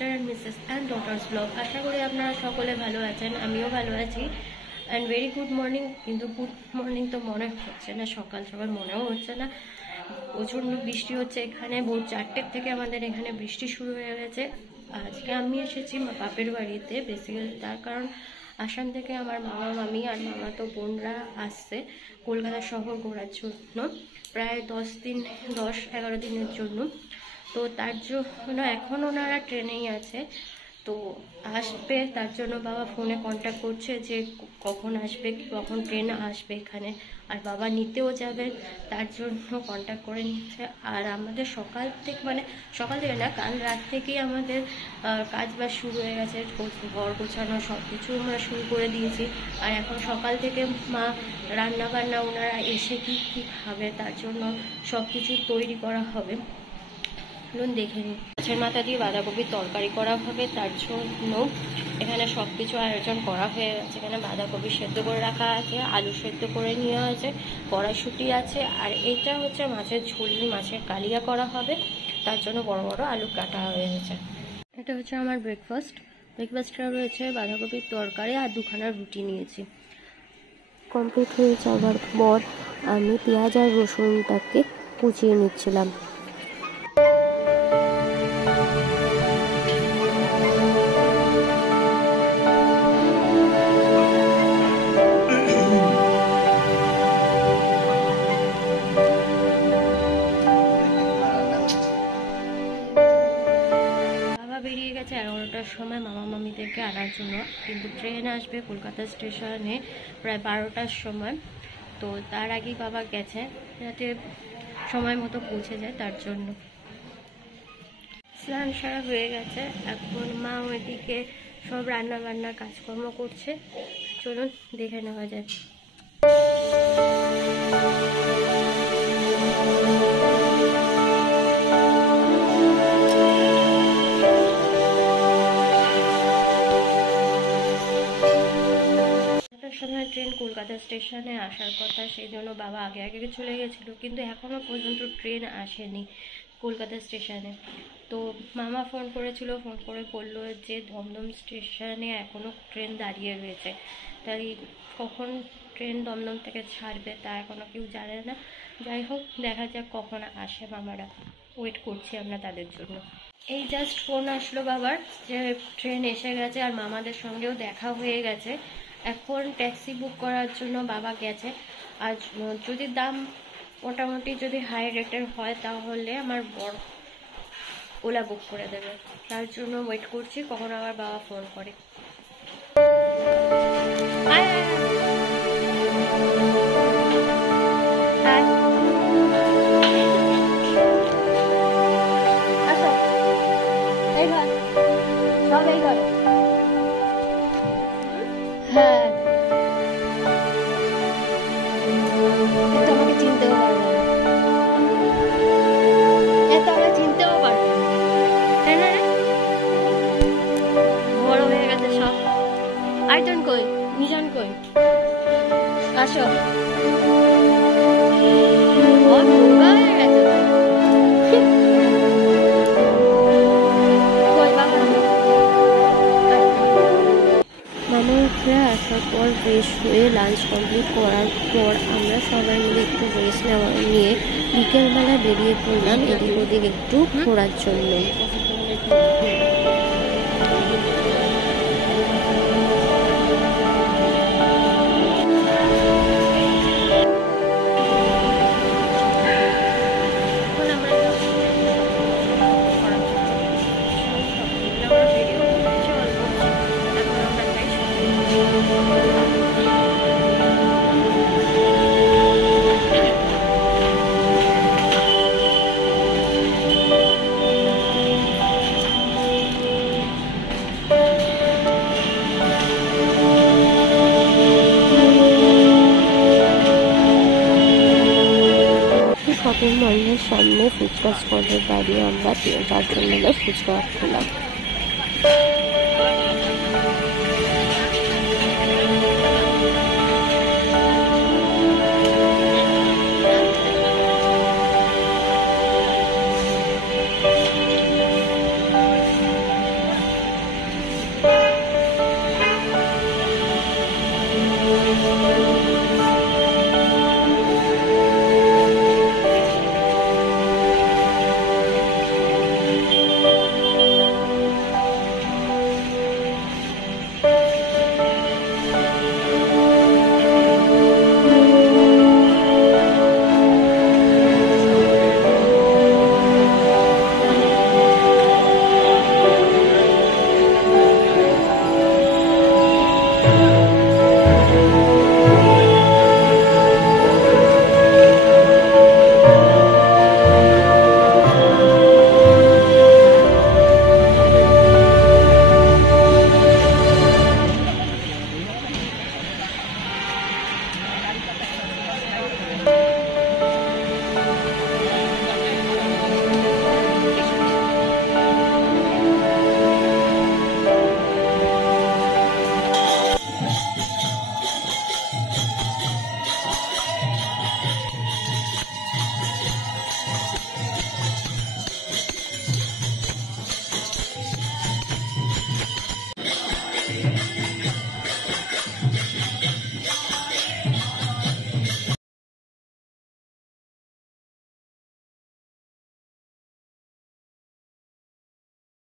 Mister and missus and daughters blog. আশা করি আপনারা সকলে ভালো আছেন, আমিও ভালো আছি। And very good morning. কিন্তু গুড মর্নিং তো মনে হচ্ছে না, সকাল সকাল মনেও হচ্ছে না। প্রচণ্ড বৃষ্টি হচ্ছে এখানে, ভোর 4টের থেকে আমাদের এখানে বৃষ্টি শুরু হয়ে গেছে। আজকে আমি এসেছি বাপের বাড়িতে, বেসিক্যালি তার কারণ আসাম থেকে আমার মামা মামি আর মামাতো বোনরা আসছে কলকাতা শহর ঘোরার জন্য, প্রায় 10-11 দিনের জন্য। তো তার জন্য এখন ওনারা ট্রেনেই আছে, তো আসবে। তার জন্য বাবা ফোনে কন্ট্যাক্ট করছে যে কখন আসবে, কখন ট্রেন আসবে এখানে, আর বাবা নিতেও যাবে, তার জন্য কন্ট্যাক্ট করে নিচ্ছে। আর আমাদের সকাল থেকে না, কাল রাত থেকেই আমাদের কাজ বাজ শুরু হয়ে গেছে, ঘর গোছানো সব কিছু আমরা শুরু করে দিয়েছি। আর এখন সকাল থেকে মা রান্না বান্না, ওনারা এসে কি কি খাবে তার জন্য সব কিছু তৈরি করা হবে। দেখে নিন, মাছের মাথা দিয়ে বাঁধাকপির তরকারি করা হবে, তার জন্য এখানে সব কিছু আয়োজন করা হয়ে গেছে। এখানে বাঁধাকপি সেদ্ধ করে রাখা আছে, আলু সেদ্ধ করে নেওয়া আছে, কড়াইশুঁটি আছে, আর এটা হচ্ছে মাছের ঝোল, মাছের কালিয়া করা হবে, তার জন্য বড় বড় আলু কাটা হয়ে গেছে। এটা হচ্ছে আমার ব্রেকফাস্টটা রয়েছে বাঁধাকপির তরকারি আর 2খানা রুটি নিয়েছি। কমপ্লিট হয়ে যাওয়ার পর আমি পেঁয়াজ আর রসুনটাকে কুচিয়ে নিচ্ছিলাম। বেরিয়ে গেছে 11টার সময় মামা মামিদেরকে আনার জন্য, কিন্তু ট্রেন আসবে কলকাতা স্টেশনে প্রায় 12টার সময়। তো তার আগেই বাবা গেছে যাতে সময় মতো পৌঁছে যায়, তার জন্য। স্নান সারা হয়ে গেছে, এখন মা ওইদিকে সব রান্না বান্নার কাজকর্ম করছে, চলুন দেখে নেওয়া যায়। সময় ট্রেন কলকাতা স্টেশনে আসার কথা, সেই জন্য বাবা আগে আগে চলে গেছিলো, কিন্তু এখনও পর্যন্ত ট্রেন আসেনি কলকাতা স্টেশনে। তো মামা ফোন করেছিল, ফোন করে বললো যে দমদম স্টেশনে এখনও ট্রেন দাঁড়িয়ে রয়েছে, তাই কখন ট্রেন দমদম থেকে ছাড়বে তা এখনও কেউ জানে না। যাই হোক, দেখা যাক কখন আসে মামারা, ওয়েট করছি আমরা তাদের জন্য। এই জাস্ট ফোন আসলো বাবার যে ট্রেন এসে গেছে, আর মামাদের সঙ্গেও দেখা হয়ে গেছে। এখন ট্যাক্সি বুক করার জন্য বাবা গেছে, আর যদি দাম মোটামুটি যদি হাই রেটের হয় তাহলে আমার বড় ওলা বুক করে দেবে, তার জন্য ওয়েট করছি কখন আবার বাবা ফোন করে। হ্যাঁ, এত আমাকে চিনতেও পারবে না, এত আমাকে চিনতেও পারবে না, তাই না রে? বড় হয়ে গেছে সব। আইটন কই, মিজান কই, আসো। হয়ে গেছে মামারা আসার পর ফ্রেশ হয়ে লাঞ্চ কমপ্লিট করার পর আমরা সবাই মিলে একটু রেস্ট নিয়ে বিকেলবেলা বেরিয়ে পড়লাম এদিক ওদিক একটু ঘোরার জন্য। শপিং মলের সামনে ফুচকা স্টলের দাঁড়িয়ে আমরা 4জন মিলে ফুচকা খেলাম।